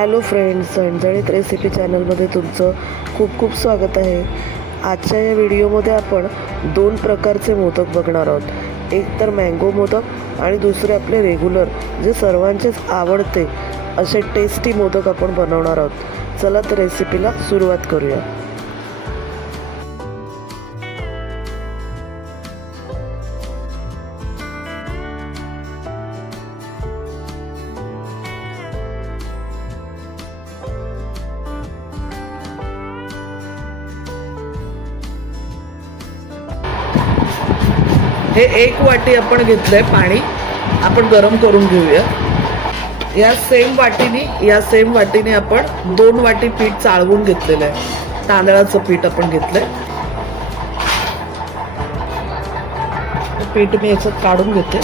Hello friends, झणझणीत recipe चॅनलमध्ये तुमचं खूप खूप स्वागत आहे. आजच्या या व्हिडिओमध्ये आपण दोन प्रकारचे मोदक बघणार आहोत. एक तर मँगो मोदक आणि दुसरे आपले रेग्युलर जे सर्वांचेच आवडते असे टेस्टी मोदक आपण बनवणार आहोत. चला तर रेसिपीला सुरुवात करूया. हे 1 वाटी आपण घेतलंय पाणी, आपण गरम करून घेऊया. या सेम वाटीने आपण 2 वाटी पीठ चाळवून घेतलेलं आहे. तांदळाचं पीठ आपण घेतलंय. पीठ मी याच्यात काढून घेते.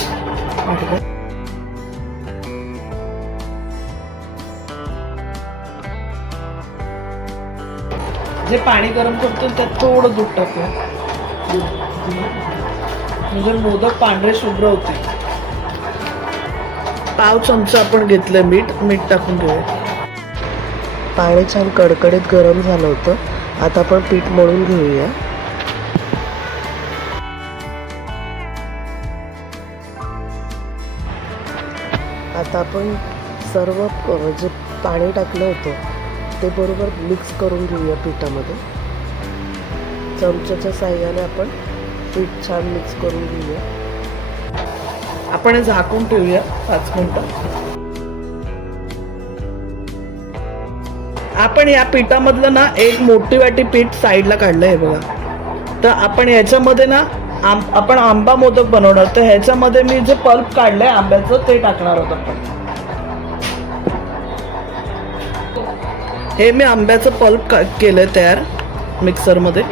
जे पाणी गरम करतो त्यात थोडं दूध टाकूया, म्हणजे मोदक पांढरे शुभ्र होते. पाव चमचा आपण घेतलंय मीठ टाकून घेऊया. पाणी छान कडकडीत गरम झालं होतं. आता आपण पीठ मळून घेऊया. आता आपण सर्व जे पाणी टाकलं होतं ते बरोबर मिक्स करून घेऊया पिठामध्ये. चमच्याच्या साहाय्याने आपण पीठ छान मिक्स करून घेऊया. आपण झाकून ठेवूया 5 मिनिटं. आपण या पिठामधलं ना एक मोठी वाटी पीठ साईडला काढलं आहे बघा. तर आपण याच्यामध्ये ना आपण आंबा मोदक बनवणार. तर ह्याच्यामध्ये मी जे पल्प काढलंय आंब्याचं ते टाकणार आहोत आपण. हे मी आंब्याचं पल्प केलंय तयार मिक्सरमध्ये.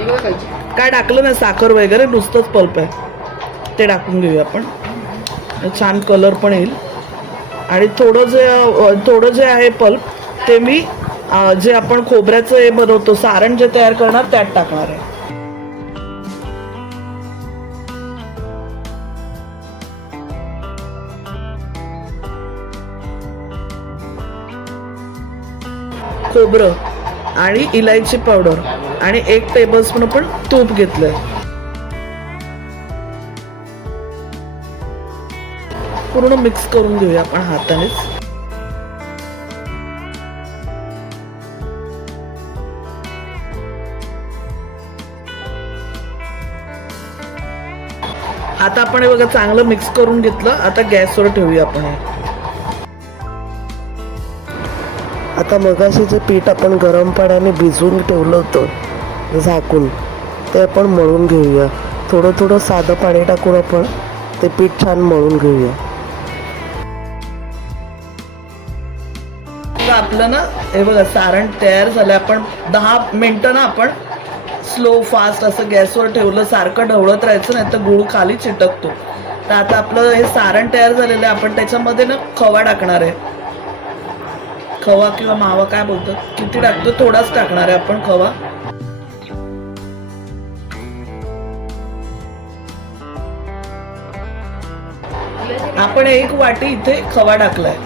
काय टाकलं नाही, साखर वगैरे, नुसतंच पल्प आहे. ते टाकून घेऊया आपण. छान कलर पण येईल. आणि थोडं जे आहे पल्प ते मी जे आपण खोबऱ्याचं हे बनवतो सारण जे तयार करणार त्यात टाकणार आहे. खोबरं आणि इलायची पावडर आणि 1 टेबलस्पून आपण तूप घेतलंय. पूर्ण मिक्स करून घेऊया आपण हातानेच. आता आपण हे बघा चांगलं मिक्स करून घेतलं. आता गॅसवर ठेवूया आपण हे. आता मगाशी जे पीठ आपण गरम पाण्याने भिजवून ठेवलं होतं झाकून, ते आपण मळून घेऊया. थोडं साधं पाणी टाकून आपण ते पीठ छान मळून घेऊया. आपलं ना हे बघा सारण तयार झालं. आपण 10 मिनिटं ना आपण स्लो फास्ट असं गॅसवर ठेवलं. सारखं ढवळत राहायचं, नाही तर गूळ खाली चिटकतो. तर आता आपलं हे सारण तयार झालेलं आहे. आपण त्याच्यामध्ये ना खवा टाकणार आहे. खवा किंवा मावा काय बोलतात, किती टाकतो थोडाच टाकणार आहे आपण खवा. आपण 1 वाटी इथे खवा टाकलाय.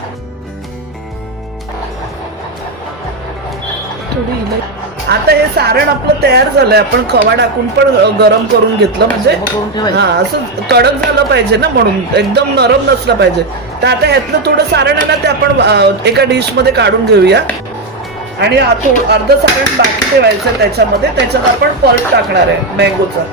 आता हे सारण आपलं तयार झालंय. आपण खवा टाकून पण गरम करून घेतलं, म्हणजे असं कडक झालं पाहिजे ना, म्हणून एकदम नरम नसलं पाहिजे. तर आता ह्यातलं थोडं सारण आहे ना ते आपण एका डिश मध्ये काढून घेऊया. आणि अर्ध सारण बाकी ठेवायचं त्याच्यामध्ये. त्याच्यात आपण पल्प टाकणार आहे मँगोचा.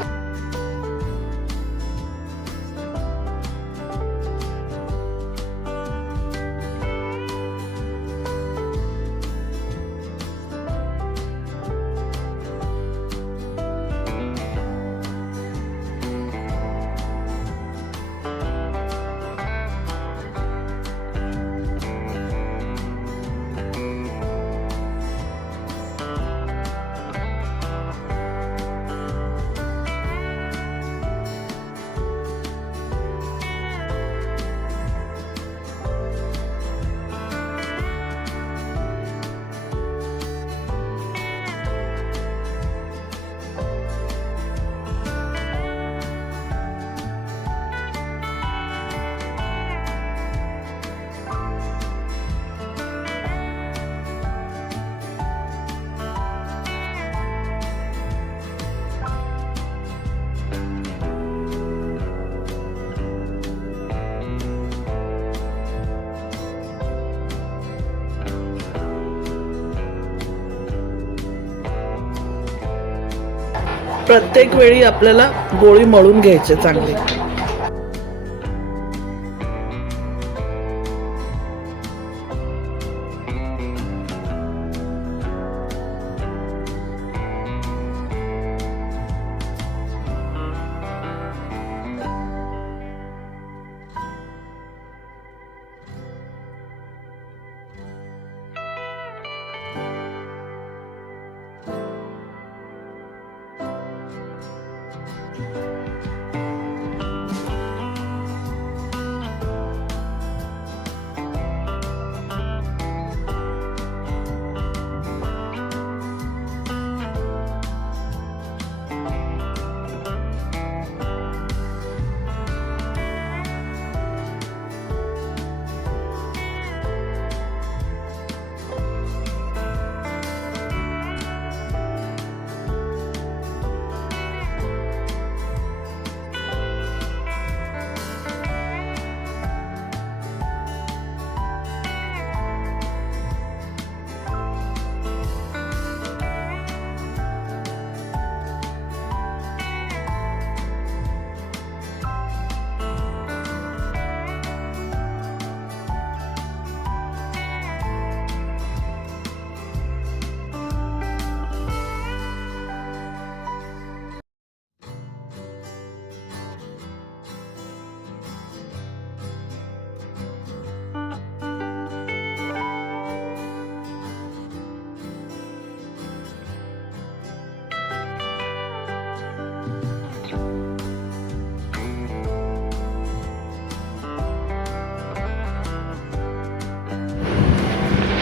प्रत्येक वेळी आपल्याला गोळी मळून घ्यायचे चांगली.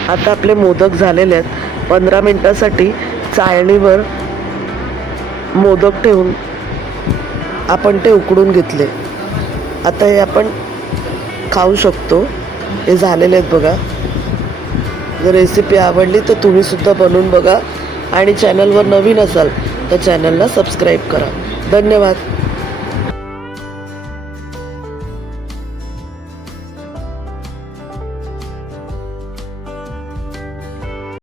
आता आपले मोदक झालेले आहेत. 15 मिनिटासाठी चाळणीवर मोदक ठेवून आपण ते उकडून घेतले. आता हे आपण खाऊ शकतो. हे झालेले आहेत बघा. जर रेसिपी आवडली तर तुम्ही सुद्धा बनवून बघा आणि चॅनलवर नवीन असाल तर चॅनलला सबस्क्राईब करा. धन्यवाद.